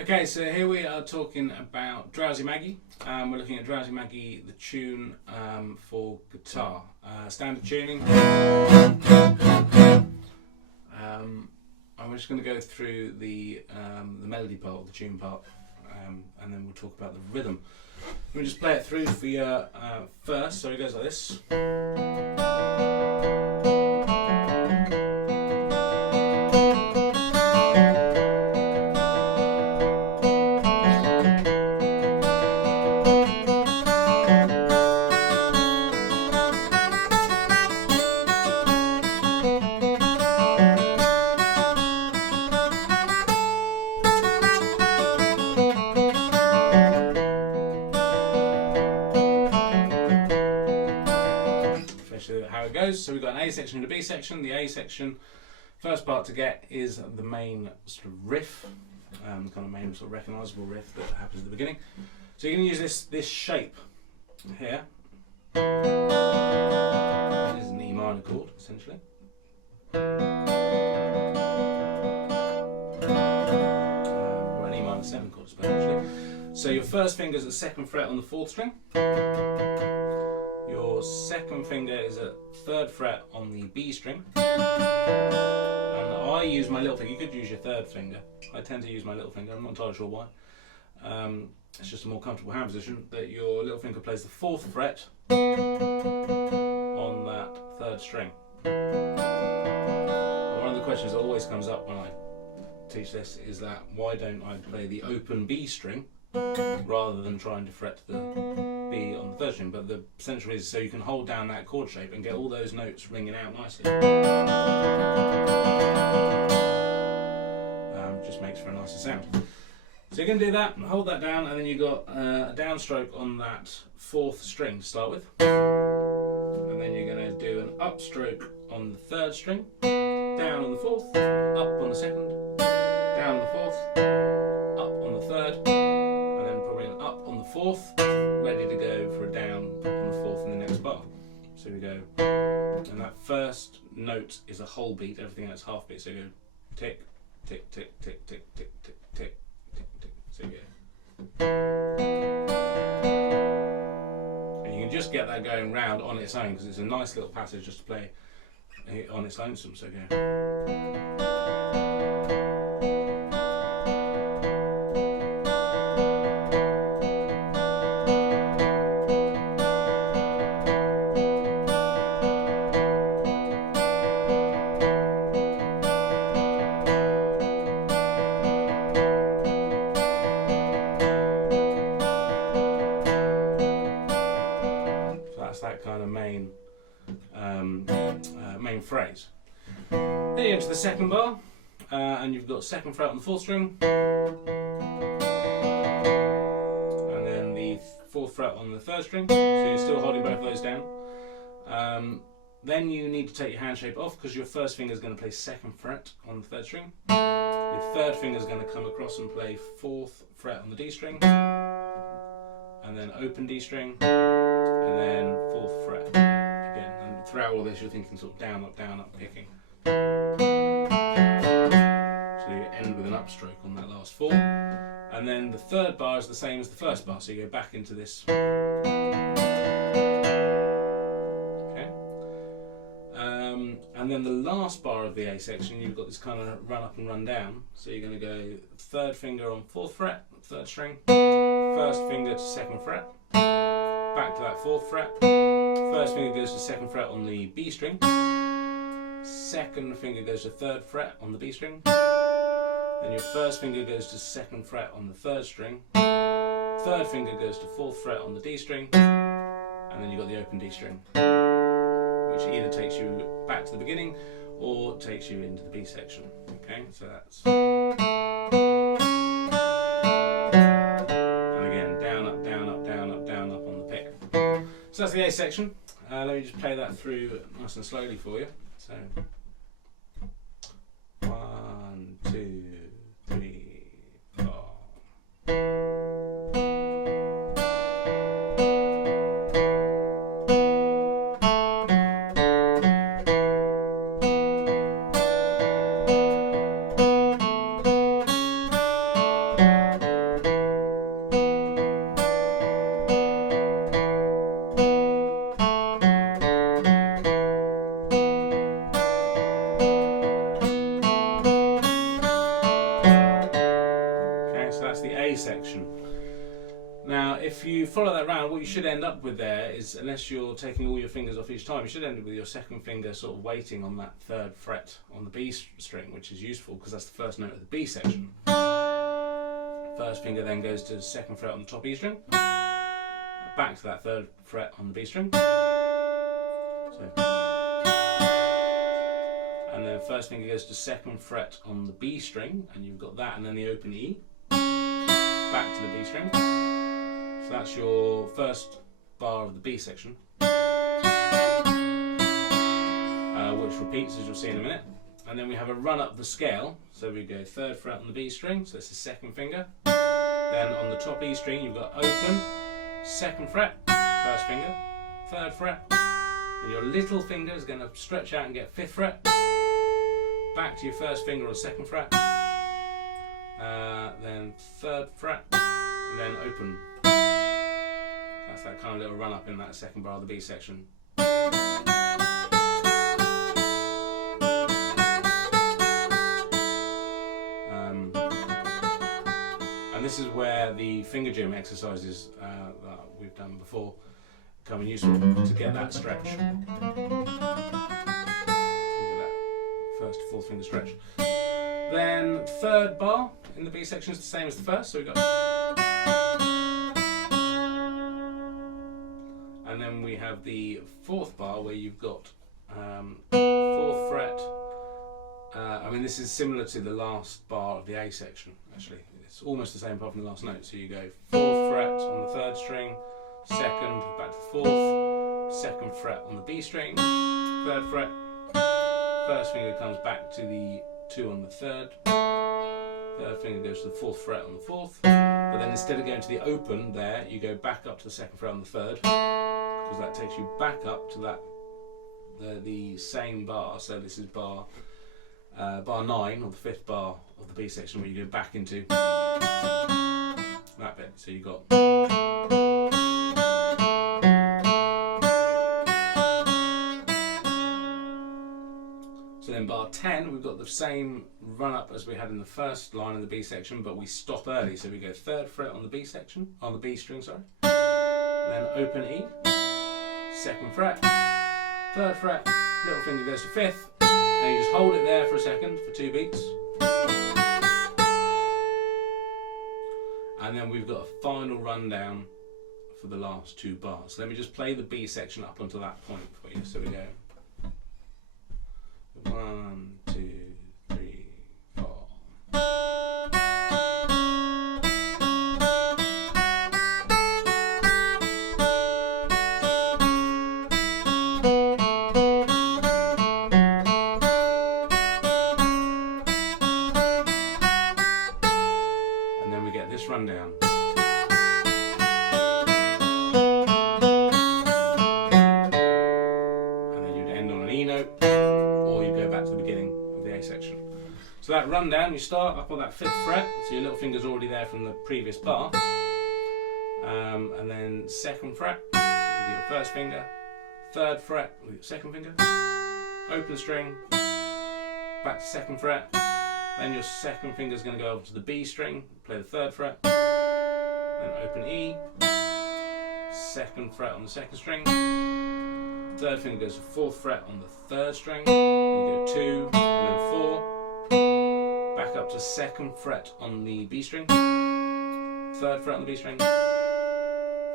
Okay, so here we are talking about Drowsie Maggie. We're looking at Drowsie Maggie, the tune for guitar. Standard tuning. I'm just going to go through the melody part, or the tune part, and then we'll talk about the rhythm. Let me just play it through for you first. So it goes like this. How it goes. So we've got an A section and a B section. The A section, first part to get is the main sort of riff, kind of main sort of recognisable riff that happens at the beginning. So you're going to use this shape here. This is an E minor chord, essentially. Or an E minor 7 chord, essentially. So your first finger is at the 2nd fret on the 4th string. Your second finger is at 3rd fret on the B string, and I use my little finger. You could use your 3rd finger. I tend to use my little finger. I'm not entirely sure why. It's just a more comfortable hand position. That your little finger plays the 4th fret on that 3rd string. And one of the questions that always comes up when I teach this is that why don't I play the open B string rather than trying to fret the B on the 3rd string? But the central reason is so you can hold down that chord shape and get all those notes ringing out nicely. Just makes for a nicer sound. So you're going to do that, hold that down, and then you've got a downstroke on that 4th string to start with. And then you're going to do an upstroke on the 3rd string, down on the 4th, up on the 2nd, down on the 4th, up on the 3rd, 4th, ready to go for a down on the 4th in the next bar. So we go, and that first note is a whole beat, everything else half beat. So you go tick, tick, tick, tick, tick, tick, tick, tick, tick, tick. So you go, and you can just get that going round on its own because it's a nice little passage just to play on its lonesome. So go. That kind of main phrase. Then you enter the 2nd bar, and you've got 2nd fret on the 4th string, and then the 4th fret on the 3rd string. So you're still holding both of those down. Then you need to take your hand shape off because your first finger is going to play 2nd fret on the 3rd string. Your 3rd finger is going to come across and play 4th fret on the D string, and then open D string, and then 4th fret again. And throughout all this you're thinking sort of down, up, picking. So you end with an upstroke on that last 4. And then the 3rd bar is the same as the 1st bar, so you go back into this. Okay. And then the last bar of the A section, you've got this kind of run up and run down. So you're going to go 3rd finger on 4th fret, 3rd string, 1st finger to 2nd fret, back to that 4th fret, 1st finger goes to 2nd fret on the B string, 2nd finger goes to 3rd fret on the B string, then your 1st finger goes to 2nd fret on the 3rd string, 3rd finger goes to 4th fret on the D string, and then you've got the open D string, which either takes you back to the beginning or takes you into the B section. Okay, so that's... So that's the A section. Let me just play that through nice and slowly for you. So 1, 2, 3, 4. if you follow that round, what you should end up with there is, unless you're taking all your fingers off each time, you should end up with your second finger sort of waiting on that third fret on the B string, which is useful because that's the first note of the B section. First finger then goes to the second fret on the top E string, back to that third fret on the B string. So, and then first finger goes to second fret on the B string, and you've got that, and then the open E, back to the B string. So that's your first bar of the B section, which repeats as you'll see in a minute. And then we have a run up the scale, so we go third fret on the B string, so it's the second finger. Then on the top E string you've got open, second fret, first finger, third fret, and your little finger is going to stretch out and get fifth fret, back to your first finger on second fret, then third fret, and then open. That's that kind of little run up in that second bar of the B section. And this is where the finger gym exercises that we've done before come in useful to get that stretch. To get that first to fourth finger stretch. Then third bar in the B section is the same as the first, so we've got. And then we have the fourth bar where you've got fourth fret. I mean, this is similar to the last bar of the A section, actually. It's almost the same apart from the last note. So you go fourth fret on the third string, second, back to fourth, second fret on the B string, third fret, first finger comes back to the 2 on the third finger goes to the fourth fret on the fourth, but then instead of going to the open there, you go back up to the second fret on the third, because that takes you back up to that the same bar. So this is bar 9, or the fifth bar of the B section, where you go back into that bit. So you've got. So then bar 10, we've got the same run up as we had in the first line of the B section, but we stop early. So we go third fret on the B section, on the B string, sorry. Then open E, second fret, third fret, little finger goes to fifth, and you just hold it there for a second, for 2 beats. And then we've got a final rundown for the last 2 bars. Let me just play the B section up until that point for you. So we go 1, 2, 3, 4. And then we get this rundown. And then you'd end on an E note. Section. So that rundown, you start up on that 5th fret, so your little finger's already there from the previous bar, and then 2nd fret with your first finger, 3rd fret with your 2nd finger, open string, back to 2nd fret, then your 2nd finger is going to go over to the B string, play the 3rd fret, then open E, 2nd fret on the 2nd string, 3rd finger goes to 4th fret on the 3rd string, you go 2, and then 4, back up to 2nd fret on the B string, 3rd fret on the B string,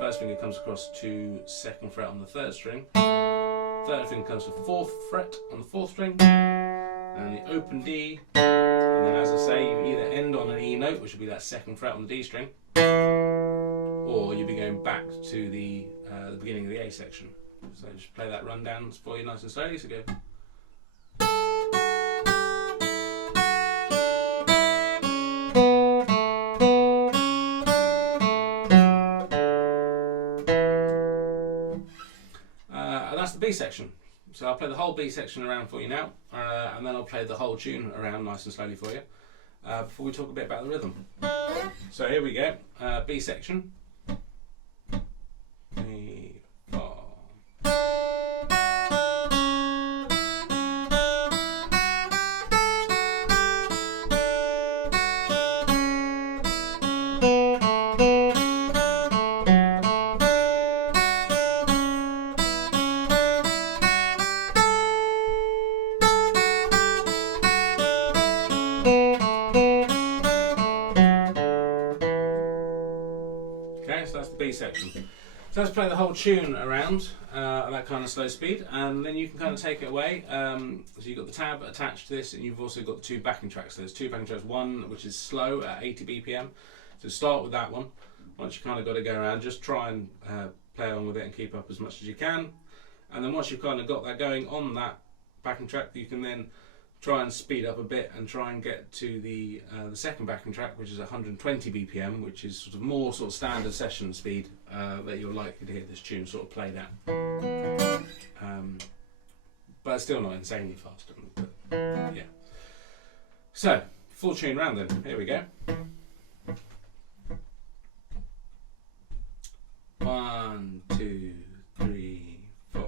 first finger comes across to 2nd fret on the 3rd string, 3rd finger comes to 4th fret on the 4th string, and the open D, and then as I say, you either end on an E note, which would be that 2nd fret on the D string, or you'll be going back to the beginning of the A section. So just play that rundown for you nice and slowly, so go. And that's the B section. So I'll play the whole B section around for you now, and then I'll play the whole tune around nice and slowly for you, before we talk a bit about the rhythm. So here we go, B section. 3, 4. B section. So let's play the whole tune around at that kind of slow speed, and then you can kind of take it away. So you've got the tab attached to this, and you've also got the two backing tracks. So there's two backing tracks, one which is slow at 80 BPM. So start with that one. Once you kind of got to go around, just try and play along with it and keep up as much as you can. And then once you've kind of got that going on that backing track, you can then try and speed up a bit and try and get to the second backing track, which is 120 BPM, which is sort of more sort of standard session speed that you're likely to hear this tune sort of played at. But it's still not insanely fast. But, yeah. So, full tune round then. Here we go. 1, 2, 3, 4.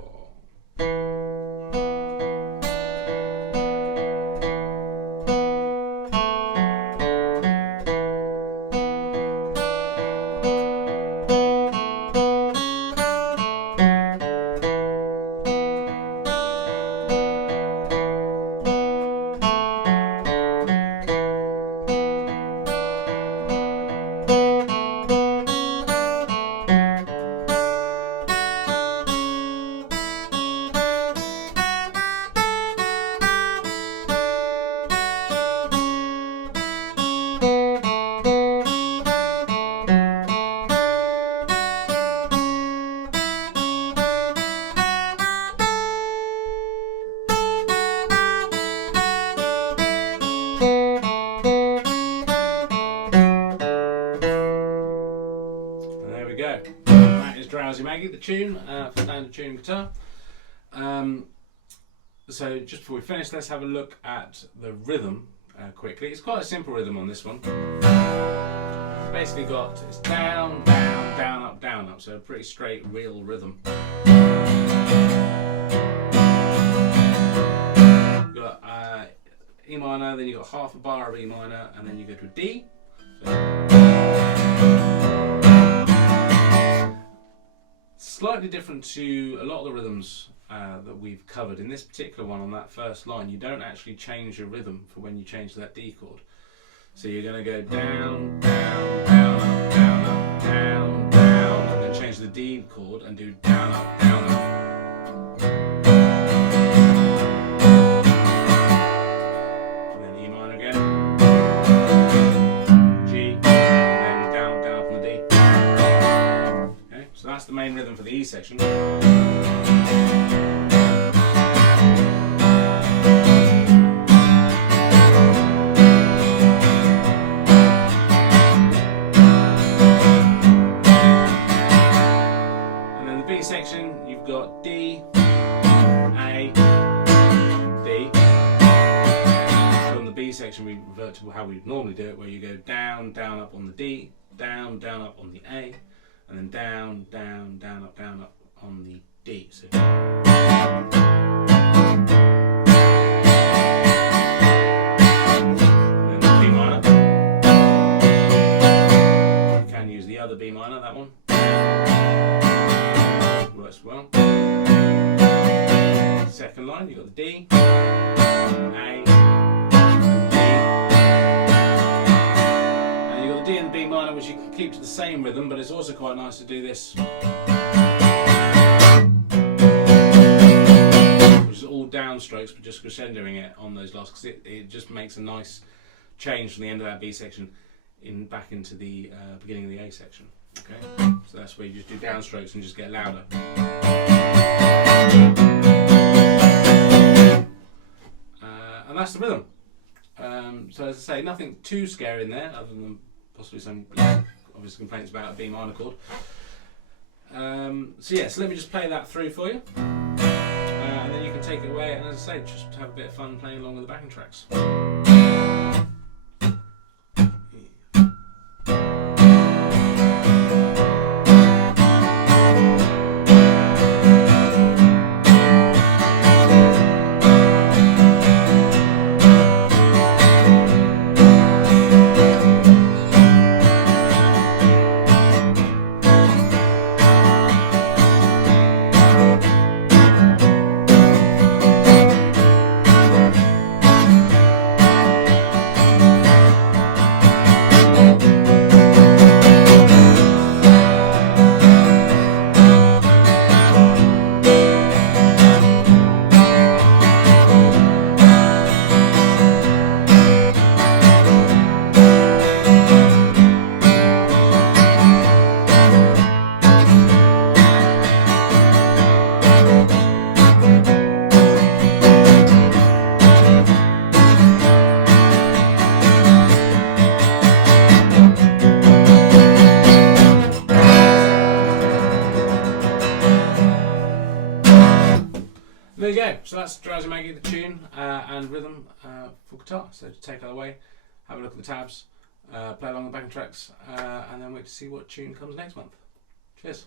That is Drowsie Maggie, the tune for standard tuning guitar. So just before we finish, let's have a look at the rhythm quickly. It's quite a simple rhythm on this one. Basically it's down, down, down, up, so a pretty straight, real rhythm. You've got E minor, then you've got half a bar of E minor, and then you go to a D. Slightly different to a lot of the rhythms that we've covered. In this particular one, on that first line, you don't actually change your rhythm for when you change to that D chord. So you're going to go down, down, down, up, down, up, down, down, and then change the D chord and do down, up, down, up. And then E minor again, G, and then down, down up on the D. Okay, so that's the main rhythm for the E section. Section, you've got D, A, D. So on the B section, we revert to how we normally do it, where you go down, down, up on the D, down, down, up on the A, and then down, down, down, up on the D. So and then the B minor. You can use the other B minor, that one. Works well. Second line, you've got the D, A, and D. And you've got the D and the B minor, which you can keep to the same rhythm, but it's also quite nice to do this, which is all downstrokes, but just crescendoing it on those last, because it just makes a nice change from the end of that B section back into the beginning of the A section. Okay, so that's where you just do downstrokes and just get louder. And that's the rhythm. So as I say, nothing too scary in there, other than possibly some obvious complaints about a B minor chord. So yeah, so let me just play that through for you, and then you can take it away, and as I say, just have a bit of fun playing along with the backing tracks. go. So that's Drowsie Maggie, the tune and rhythm for guitar. So take that away, have a look at the tabs, play along the backing tracks, and then wait to see what tune comes next month. Cheers.